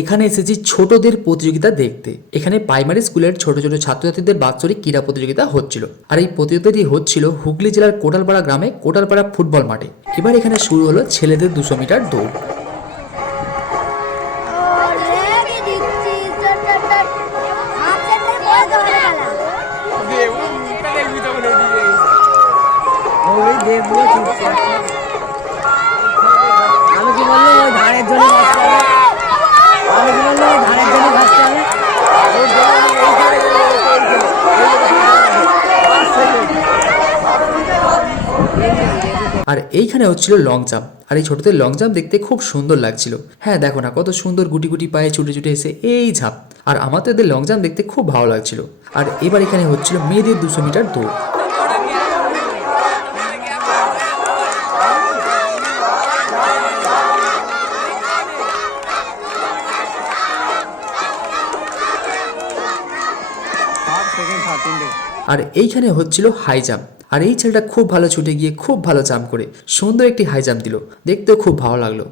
এখানে এসেছি ছোটদের প্রতিযোগিতা দেখতে। এখানে প্রাইমারি স্কুলের ছোট ছোট ছাত্রছাত্রীদের বাৎসরিক ক্রীড়া প্রতিযোগিতা হচ্ছিল। আর এই প্রতিযোগিতাটি হচ্ছিল হুগলি জেলার কোটালপাড়া গ্রামে কোটালপাড়া ফুটবল মাঠে। এবার এখানে শুরু হলো ছেলেদের 200 মিটার দৌড়। আমি কি বললো ধানের জন্য আমি কি বললো ধানের জন্য ভাবতে হবে। আর এইখানে হচ্ছিল লং জাম্প। আর এই ছোটদের লং জাম্প দেখতে খুব সুন্দর লাগছিল। হ্যাঁ দেখো না কত সুন্দর গুটি গুটি পায়ে ছুটে ছুটে এসে এই ঝাঁপ। আর আমার তো এদের লং জাম্প দেখতে খুব ভালো লাগছিল। আর এবার এখানে হচ্ছিল মেয়েদের 200 মিটার দৌড়। আর এইখানে হচ্ছিল হাই জাম্প। আর এই ছেলেটা খুব ভালো ছুটে গিয়ে খুব ভালো জাম্প করে সুন্দর একটি হাই জাম্প দিল, দেখতেও খুব ভালো লাগলো।